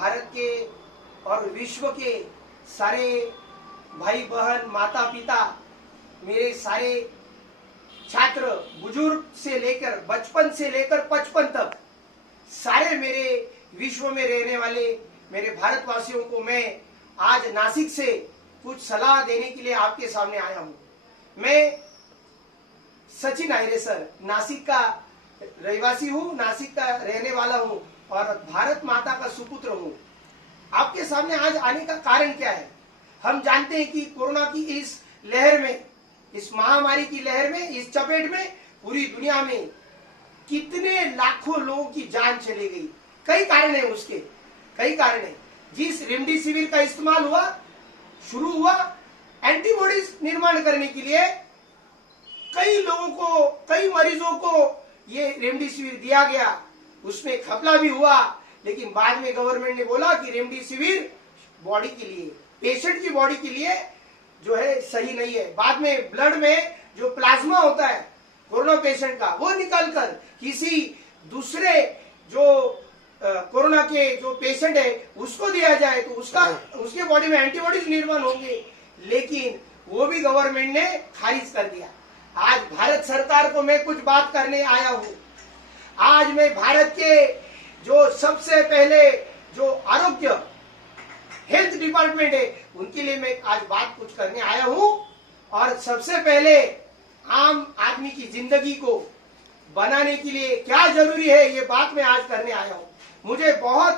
भारत के और विश्व के सारे भाई बहन, माता पिता, मेरे सारे छात्र, बुजुर्ग से लेकर बचपन से लेकर 55 तक सारे मेरे विश्व में रहने वाले मेरे भारतवासियों को मैं आज नासिक से कुछ सलाह देने के लिए आपके सामने आया हूं। मैं सचिन आयरे सर, नासिक का रहवासी हूं, नासिक का रहने वाला हूं और भारत माता का सुपुत्र हूं। आपके सामने आज आने का कारण क्या है? हम जानते हैं कि कोरोना की इस लहर में, इस महामारी की लहर में, इस चपेट में पूरी दुनिया में कितने लाखों लोगों की जान चली गई। कई कारण है उसके, कई कारण है। जिस रेमडेसिविर का इस्तेमाल हुआ, शुरू हुआ एंटीबॉडीज निर्माण करने के लिए, कई लोगों को, कई मरीजों को ये रेमडेसिविर दिया गया, उसमें खपला भी हुआ, लेकिन बाद में गवर्नमेंट ने बोला कि रेमडेसिविर बॉडी के लिए, पेशेंट की बॉडी के लिए जो है सही नहीं है। बाद में ब्लड में जो प्लाज्मा होता है कोरोना पेशेंट का, वो निकालकर किसी दूसरे जो कोरोना के जो पेशेंट है उसको दिया जाए तो उसके बॉडी में एंटीबॉडीज निर्माण होंगे, लेकिन वो भी गवर्नमेंट ने खारिज कर दिया। आज भारत सरकार को मैं कुछ बात करने आया हूं। आज मैं भारत के जो सबसे पहले जो आरोग्य हेल्थ डिपार्टमेंट है उनके लिए मैं आज बात कुछ करने आया हूं। और सबसे पहले आम आदमी की जिंदगी को बनाने के लिए क्या जरूरी है, ये बात मैं आज करने आया हूं। मुझे बहुत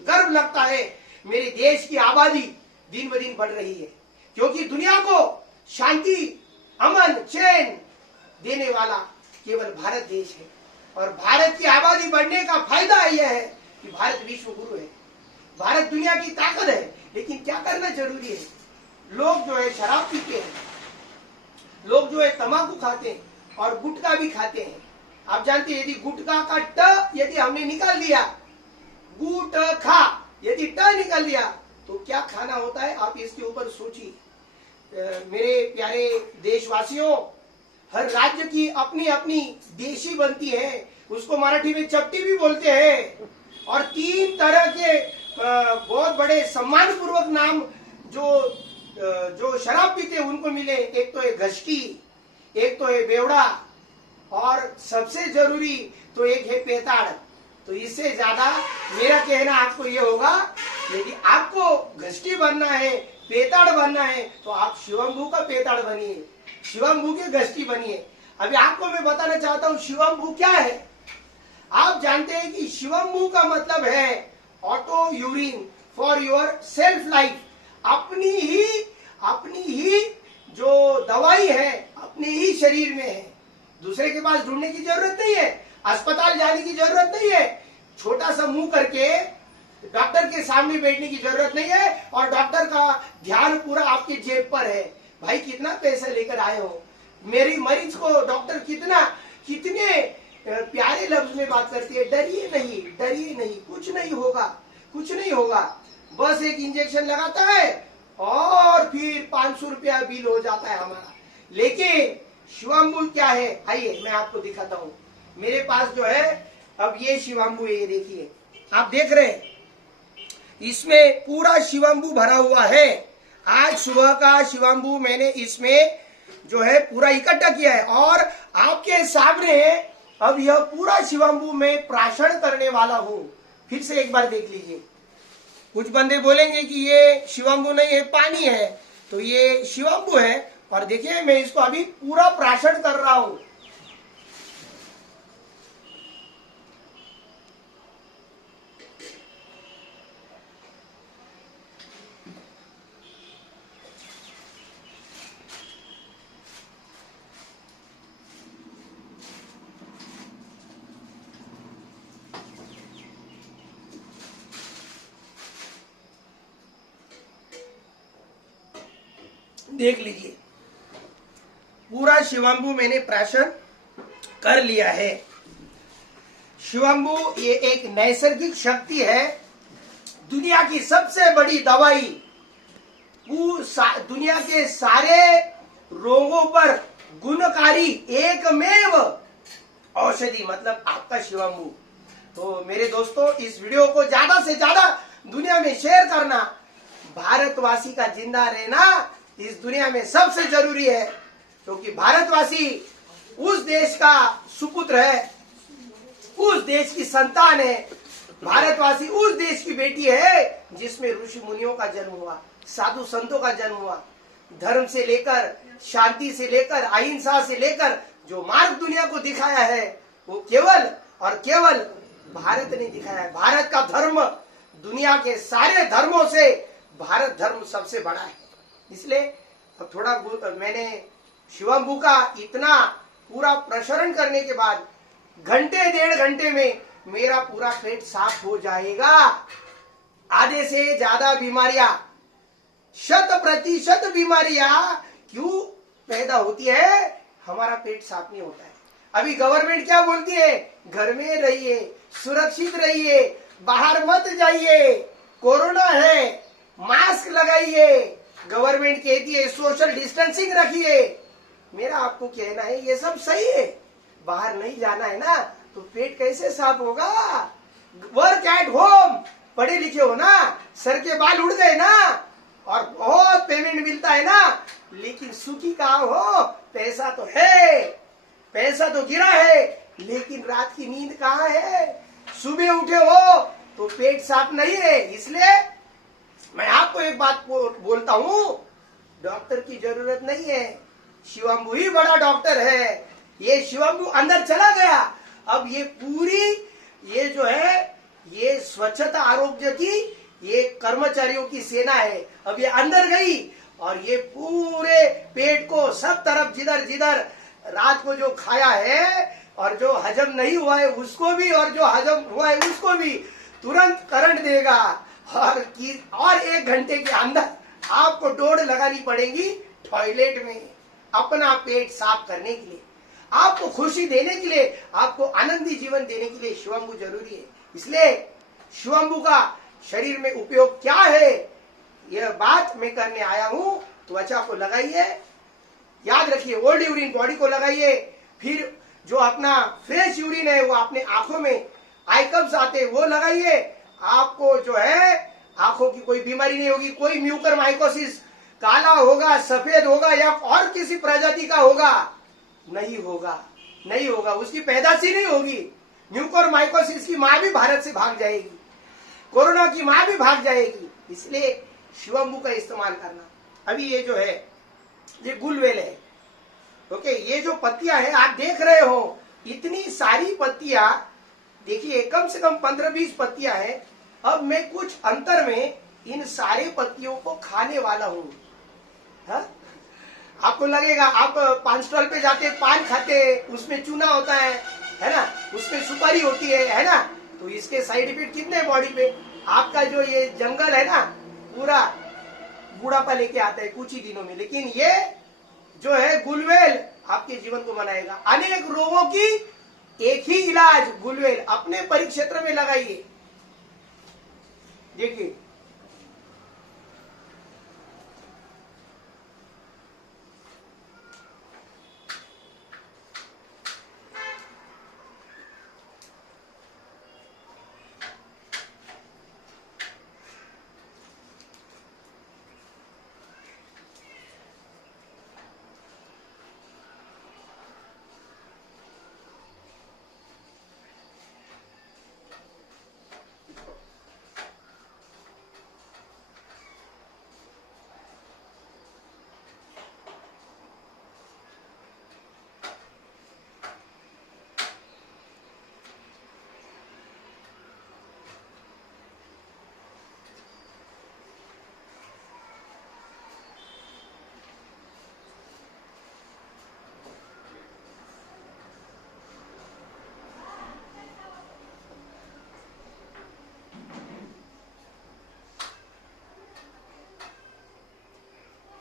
गर्व लगता है, मेरे देश की आबादी दिन ब दिन बढ़ रही है, क्योंकि दुनिया को शांति, अमन, चैन देने वाला केवल भारत देश है। और भारत की आबादी बढ़ने का फायदा यह है कि भारत विश्व गुरु है, भारत दुनिया की ताकत है। लेकिन क्या करना जरूरी है? लोग जो है शराब पीते हैं, लोग जो है तंबाकू खाते हैं और गुटखा भी खाते हैं। आप जानते हैं, यदि गुटखा का ट यदि हमने निकाल दिया, गुटखा यदि ट निकाल दिया तो क्या खाना होता है, आप इसके ऊपर सोचिए। मेरे प्यारे देशवासियों, हर राज्य की अपनी अपनी देशी बनती है, उसको मराठी में चपटी भी बोलते हैं। और 3 तरह के बहुत बड़े सम्मान पूर्वक नाम जो शराब पीते हैं उनको मिले। एक तो है घसकी, एक तो है बेवड़ा और सबसे जरूरी तो एक है पेताड़। तो इससे ज्यादा मेरा कहना आपको ये होगा, यदि आपको घसकी बनना है, पेताड़ बनना है, तो आप शिवम्भू का पेताड़ बनिए, शिवम्भू के घसकी बनिए। अभी आपको मैं बताना चाहता हूँ शिवम्भू क्या है। आप जानते हैं कि शिवम्भू का मतलब है auto urine for your self life. अपनी ही जो दवाई है अपने ही शरीर में है, दूसरे के पास ढूंढने की जरूरत नहीं है, अस्पताल जाने की जरूरत नहीं है, छोटा सा मुंह करके डॉक्टर के सामने बैठने की जरूरत नहीं है और डॉक्टर का ध्यान पूरा आपके जेब पर है। भाई कितना पैसा लेकर आए हो? मेरी मरीज को डॉक्टर कितने प्यारे लफ्ज में बात करती है, डरिए नहीं, डरिए नहीं, कुछ नहीं होगा, कुछ नहीं होगा, बस एक इंजेक्शन लगाता है और फिर 500 रुपया बिल हो जाता है हमारा। लेकिन शिवम्भू क्या है, आइए मैं आपको दिखाता हूँ। मेरे पास जो है अब ये शिवम्भू है, ये देखिए, आप देख रहे हैं, इसमें पूरा शिवम्भू भरा हुआ है। आज सुबह का शिवम्भू मैंने इसमें जो है पूरा इकट्ठा किया है और आपके सामने अब यह पूरा शिवम्भू मैं प्राशन करने वाला हूँ। फिर से एक बार देख लीजिए। कुछ बंदे बोलेंगे कि ये शिवम्भू नहीं है, पानी है, तो ये शिवम्भू है। और देखिए मैं इसको अभी पूरा प्राशन कर रहा हूं। देख लीजिए, पूरा शिवम्भू मैंने प्राशन कर लिया है। शिवम्भू ये एक नैसर्गिक शक्ति है, दुनिया की सबसे बड़ी दवाई, दुनिया के सारे रोगों पर गुणकारी एकमेव औषधि, मतलब आपका शिवम्भू। तो मेरे दोस्तों, इस वीडियो को ज्यादा से ज्यादा दुनिया में शेयर करना। भारतवासी का जिंदा रहना इस दुनिया में सबसे जरूरी है, क्योंकि भारतवासी उस देश का सुपुत्र है, उस देश की संतान है। भारतवासी उस देश की बेटी है जिसमें ऋषि मुनियों का जन्म हुआ, साधु संतों का जन्म हुआ। धर्म से लेकर, शांति से लेकर, अहिंसा से लेकर जो मार्ग दुनिया को दिखाया है वो केवल और केवल भारत ने दिखाया है। भारत का धर्म दुनिया के सारे धर्मों से भारत धर्म सबसे बड़ा है। इसलिए अब थोड़ा मैंने शिवम्बू का इतना पूरा प्रसरण करने के बाद घंटे 1.5 घंटे में मेरा पूरा पेट साफ हो जाएगा। आधे से ज्यादा बीमारियां, 100% बीमारियां क्यों पैदा होती है? हमारा पेट साफ नहीं होता है। अभी गवर्नमेंट क्या बोलती है? घर में रहिए, सुरक्षित रहिए, बाहर मत जाइए, कोरोना है, मास्क लगाइए, गवर्नमेंट कहती है सोशल डिस्टेंसिंग रखिए। मेरा आपको कहना है ये सब सही है, बाहर नहीं जाना है ना, तो पेट कैसे साफ होगा? वर्क एट होम, पढ़े लिखे हो ना, सर के बाल उड़ गए ना, और बहुत पेमेंट मिलता है ना, लेकिन सुखी कहाँ हो? पैसा तो है, पैसा तो गिरा है, लेकिन रात की नींद कहाँ है? सुबह उठे हो तो पेट साफ नहीं है। इसलिए मैं आपको एक बात बोलता हूँ, डॉक्टर की जरूरत नहीं है, शिवम्बू ही बड़ा डॉक्टर है। ये शिवम्बू अंदर चला गया, अब ये पूरी ये जो है ये स्वच्छता आरोग्य की ये कर्मचारियों की सेना है। अब ये अंदर गई और ये पूरे पेट को सब तरफ जिधर जिधर रात को जो खाया है और जो हजम नहीं हुआ है उसको भी, और जो हजम हुआ है उसको भी तुरंत करंट देगा। और 1 घंटे के अंदर आपको दौड़ लगानी पड़ेगी टॉयलेट में अपना पेट साफ करने के लिए, आपको खुशी देने के लिए, आपको आनंदी जीवन देने के लिए शिवम्बू जरूरी है। इसलिए शिवम्बू का शरीर में उपयोग क्या है यह बात मैं करने आया हूं। त्वचा को लगाइए, याद रखिए, ओल्ड यूरिन बॉडी को लगाइए, फिर जो अपना फ्रेश यूरिन है वो अपने आंखों में आई कब्स आते हैं वो लगाइए। आपको जो है आंखों की कोई बीमारी नहीं होगी, कोई म्यूकर माइकोसिस काला होगा, सफेद होगा या और किसी प्रजाति का होगा नहीं होगा, नहीं होगा, उसकी पैदाश ही नहीं होगी। म्यूकर माइकोसिस की मां भी भारत से भाग जाएगी, कोरोना की मां भी भाग जाएगी। इसलिए शिवम्बू का इस्तेमाल करना। अभी ये जो है ये गुलवेल है, ओके, ये जो पत्तियां हैं आप देख रहे हो, इतनी सारी पत्तियां, देखिए कम से कम 15-20 पत्तियां हैं। अब मैं कुछ अंतर में इन सारे पत्तियों को खाने वाला हूं। आपको लगेगा आप पान स्टॉल पे जाते पान खाते, उसमें चूना होता है ना, उसमें सुपारी होती है ना, तो इसके साइड इफेक्ट कितने बॉडी पे? आपका जो ये जंगल है ना पूरा बुढ़ापा लेके आता है कुछ ही दिनों में, लेकिन ये जो है गुलवेल आपके जीवन को बनाएगा। अनेक रोगों की एक ही इलाज गुलवेल, अपने परिक्षेत्र में लगाइए। देखिए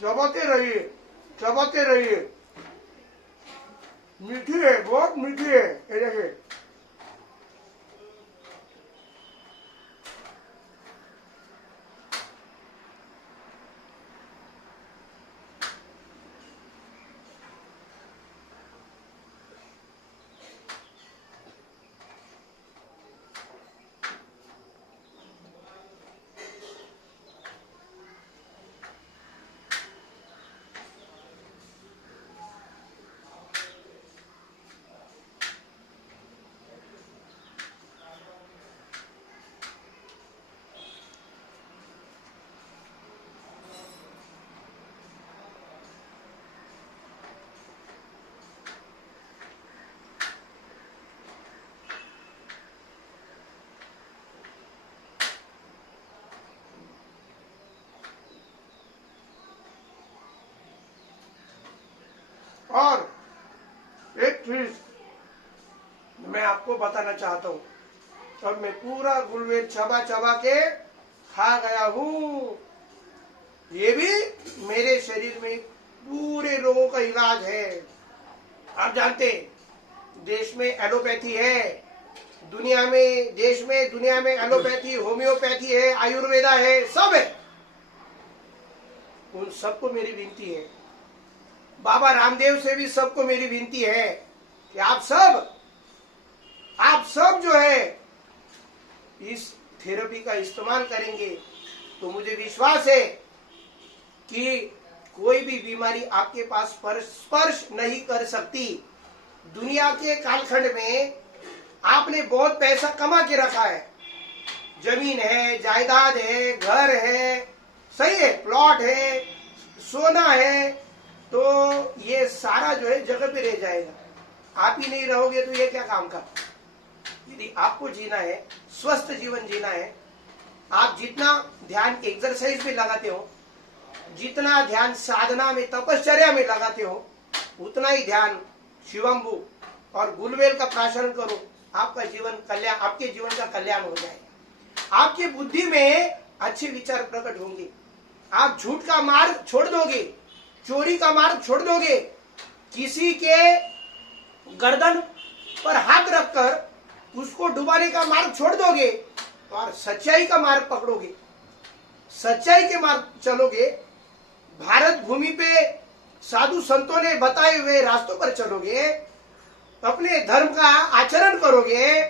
चबाते रहिए, चबाते रहिए, मीठी है, बहुत मीठी है। ये देखिए सबको बताना चाहता हूँ। और मैं पूरा गुलवेल चबा चबा के खा गया हूँ। ये भी मेरे शरीर में पूरे रोगों का इलाज है। आप जानते देश में एलोपैथी है, दुनिया में दुनिया में एलोपैथी, होम्योपैथी है, आयुर्वेदा है, सब है। उन सबको मेरी विनती है, बाबा रामदेव से भी सबको मेरी विनती है कि आप सब जो है इस थेरेपी का इस्तेमाल करेंगे तो मुझे विश्वास है कि कोई भी बीमारी आपके पास स्पर्श नहीं कर सकती। दुनिया के कालखंड में आपने बहुत पैसा कमा के रखा है, जमीन है, जायदाद है, घर है, सही है, प्लॉट है, सोना है, तो ये सारा जो है जगह पे रह जाएगा। आप ही नहीं रहोगे तो ये क्या काम का। यदि आपको जीना है, स्वस्थ जीवन जीना है, आप जितना ध्यान एक्सरसाइज में लगाते हो, जितना ध्यान साधना में, तपश्चर्या में लगाते हो, उतना ही ध्यान शिवम्बू और गुलवेल का प्राशरण करो। आपका आपके जीवन का कल्याण हो जाएगा। आपकी बुद्धि में अच्छे विचार प्रकट होंगे। आप झूठ का मार्ग छोड़ दोगे, चोरी का मार्ग छोड़ दोगे, किसी के गर्दन पर हाथ रखकर उसको डुबाने का मार्ग छोड़ दोगे और सच्चाई का मार्ग पकड़ोगे, सच्चाई के मार्ग चलोगे, भारत भूमि पे साधु संतों ने बताए हुए रास्तों पर चलोगे, अपने धर्म का आचरण करोगे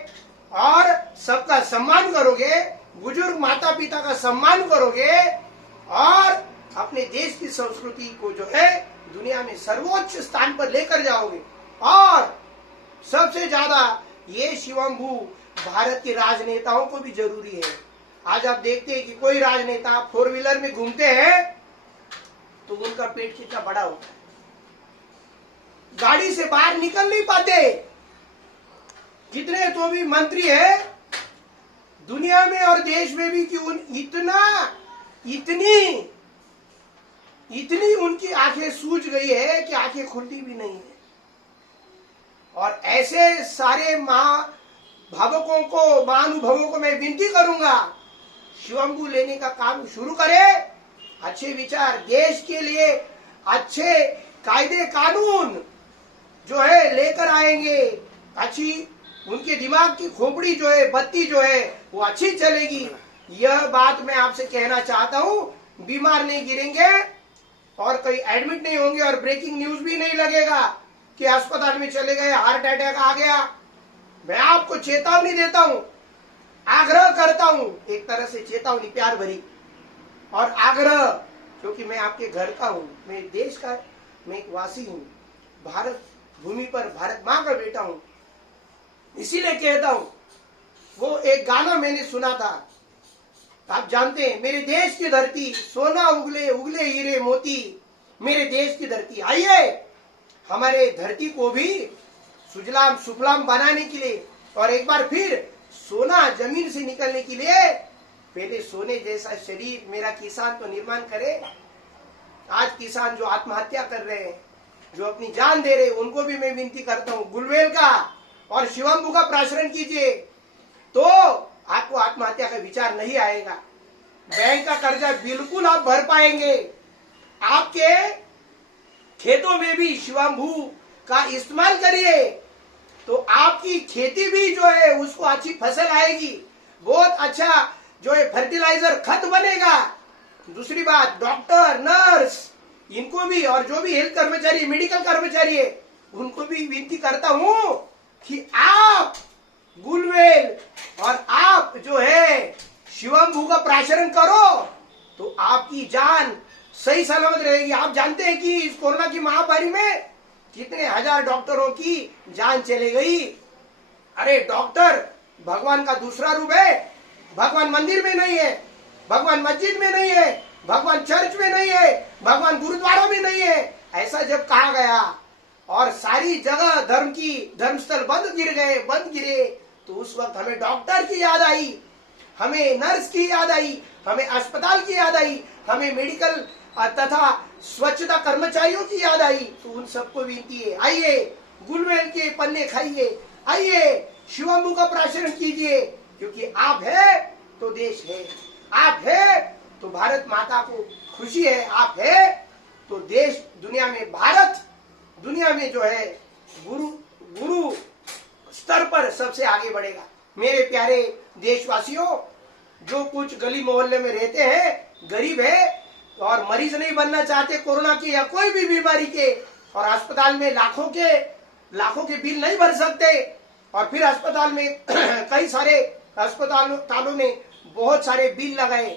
और सबका सम्मान करोगे, बुजुर्ग माता पिता का सम्मान करोगे और अपने देश की संस्कृति को जो है दुनिया में सर्वोच्च स्थान पर लेकर जाओगे। और सबसे ज्यादा ये शिवम्भू भारत के राजनेताओं को भी जरूरी है। आज आप देखते हैं कि कोई राजनेता 4 व्हीलर में घूमते हैं तो उनका पेट कितना बड़ा होता है, गाड़ी से बाहर निकल नहीं पाते। कितने तो भी मंत्री है दुनिया में और देश में भी कि इतनी उनकी आंखें सूज गई है कि आंखें खुलती भी नहीं है। और ऐसे सारे महानुभवों को मैं विनती करूंगा, शिवम्भू लेने का काम शुरू करे। अच्छे विचार, देश के लिए अच्छे कायदे कानून जो है लेकर आएंगे। अच्छी उनके दिमाग की खोपड़ी जो है, बत्ती जो है वो अच्छी चलेगी। यह बात मैं आपसे कहना चाहता हूं। बीमार नहीं गिरेंगे और कहीं एडमिट नहीं होंगे और ब्रेकिंग न्यूज भी नहीं लगेगा कि अस्पताल में चले गए, हार्ट अटैक आ गया। मैं आपको चेतावनी देता हूं, आग्रह करता हूं, एक तरह से चेतावनी प्यार भरी और आग्रह, क्योंकि मैं आपके घर का हूं, मैं देश का, मैं एक वासी हूं, भारत भूमि पर भारत मां का बेटा हूं। इसीलिए कहता हूं, वो एक गाना मैंने सुना था, आप जानते हैं, मेरे देश की धरती सोना उगले उगले हीरे मोती, मेरे देश की धरती। आइए हमारे धरती को भी सुजलाम सुफलाम बनाने के लिए और एक बार फिर सोना जमीन से निकलने के लिए पहले सोने जैसा शरीर मेरा किसान तो निर्माण करे। आज किसान जो आत्महत्या कर रहे हैं, जो अपनी जान दे रहे हैं, उनको भी मैं विनती करता हूं, गुलवेल का और शिवम्भू का प्राशरण कीजिए तो आपको आत्महत्या का विचार नहीं आएगा। बैंक का कर्जा बिल्कुल आप भर पाएंगे। आपके खेतों में भी शिवम्भू का इस्तेमाल करिए तो आपकी खेती भी जो है उसको अच्छी फसल आएगी, बहुत अच्छा जो है फर्टिलाइजर खत बनेगा। दूसरी बात, डॉक्टर नर्स इनको भी और जो भी हेल्थ कर्मचारी, मेडिकल कर्मचारी है, उनको भी विनती करता हूं कि आप गुलवेल और आप जो है शिवम्भू का प्राशरण करो तो आपकी जान सही सलामत रहेगी। आप जानते हैं कि इस कोरोना की महामारी में कितने हजार डॉक्टरों की जान चली गई। अरे डॉक्टर भगवान का दूसरा रूप है। भगवान मंदिर में नहीं है, भगवान मस्जिद में नहीं है, भगवान चर्च में नहीं है, भगवान गुरुद्वारों में नहीं है। ऐसा जब कहा गया और सारी जगह धर्मस्थल बंद गिरे तो उस वक्त हमें डॉक्टर की याद आई, हमें नर्स की याद आई, हमें अस्पताल की याद आई, हमें मेडिकल तथा स्वच्छता कर्मचारियों की याद आई। तो उन सबको विनती है, आइए गुलवेल के पन्ने खाइए, आइए शिवम्बु का प्राशरण कीजिए, क्योंकि आप है तो देश है, आप है तो भारत माता को खुशी है, आप है तो देश दुनिया में, भारत दुनिया में जो है गुरु स्तर पर सबसे आगे बढ़ेगा। मेरे प्यारे देशवासियों, जो कुछ गली मोहल्ले में रहते हैं, गरीब है और मरीज नहीं बनना चाहते कोरोना के या कोई भी बीमारी के, और अस्पताल में लाखों के बिल नहीं भर सकते, और फिर अस्पताल में कई सारे अस्पतालों ने बहुत सारे बिल लगाए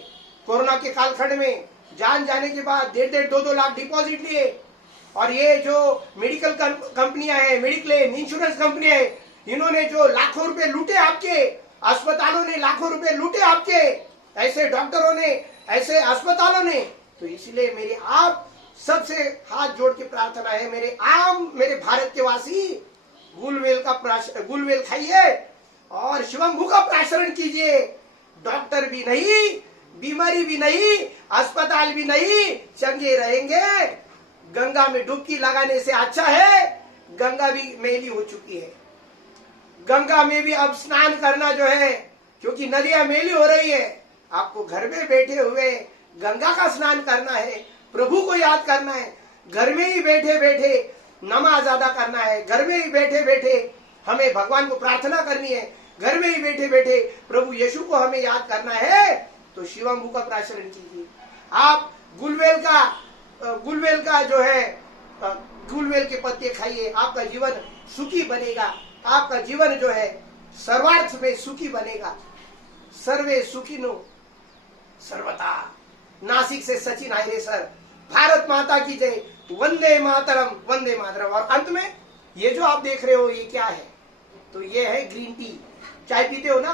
कोरोना के कालखंड में। जान जाने के बाद 1.5 2 लाख डिपॉजिट लिए, और ये जो मेडिकल कंपनियां हैं, मेडिक्लेम इंश्योरेंस कंपनियां हैं, इन्होंने जो लाखों रुपए लूटे आपके, अस्पतालों ने लाखों रुपए लूटे आपके, ऐसे डॉक्टरों ने, ऐसे अस्पतालों ने। तो इसलिए मेरे आप सबसे हाथ जोड़ के प्रार्थना है, मेरे भारत के वासी, गुलवेल खाइए और शिवम्बु का प्राशरण कीजिए। डॉक्टर भी नहीं, बीमारी भी नहीं, अस्पताल भी नहीं, चंगे रहेंगे। गंगा में डुबकी लगाने से अच्छा है, गंगा भी मैली हो चुकी है, गंगा में भी अब स्नान करना जो है, क्योंकि नदियां मैली हो रही है। आपको घर में बैठे हुए गंगा का स्नान करना है, प्रभु को याद करना है, घर में ही बैठे बैठे नमाज अदा करना है, घर में ही बैठे बैठे हमें भगवान को प्रार्थना करनी है, घर में ही बैठे बैठे प्रभु यीशु को हमें याद करना है। तो शिवम्बु का प्राशरण कीजिए। आप गुलवेल का जो है, गुलवेल के पत्ते खाइए, आपका जीवन सुखी बनेगा, आपका जीवन जो है सर्वार्थ में सुखी बनेगा। सर्वे सुखिनो सर्वथा। नासिक से सचिन आयरे सर, भारत माता की जय, वंदे मातरम, वंदे मातरम। और अंत में ये जो आप देख रहे हो ये क्या है? तो ये है ग्रीन टी। चाय पीते हो ना?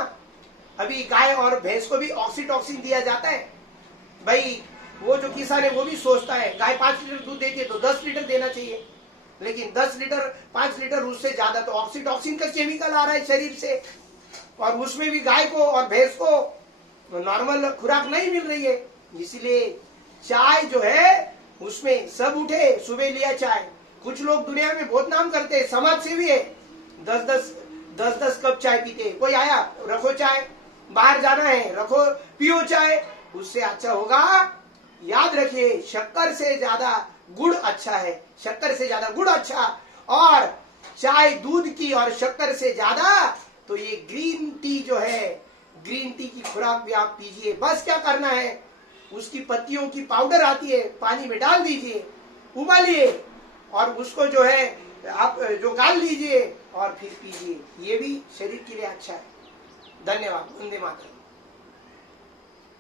अभी गाय और भैंस को भी ऑक्सीटॉक्सिन दिया जाता है। भाई वो जो किसान है वो भी सोचता है, गाय 5 लीटर दूध देती है तो 10 लीटर देना चाहिए, लेकिन 10 लीटर 5 लीटर उससे ज्यादा तो ऑक्सीटॉक्सिन का केमिकल आ रहा है शरीर से, और उसमें भी गाय को और भैंस को नॉर्मल खुराक नहीं मिल रही है। इसलिए चाय जो है उसमें सब उठे, सुबह लिया चाय। कुछ लोग दुनिया में बहुत नाम करते हैं, समाज सेवी है, 10 कप चाय पीते। कोई आया, रखो चाय, बाहर जाना है, रखो पियो चाय, उससे अच्छा होगा। याद रखिए, शक्कर से ज्यादा गुड़ अच्छा है, शक्कर से ज्यादा गुड़ अच्छा, और चाय दूध की और शक्कर से ज्यादा तो ये ग्रीन टी जो है, ग्रीन टी की खुराक भी आप पीजिए। बस क्या करना है, उसकी पत्तियों की पाउडर आती है, पानी में डाल दीजिए, उबालिए, और उसको जो है आप जो गाल लीजिए और फिर पीजिए। ये भी शरीर के लिए अच्छा है। धन्यवाद। वंदे मातरम।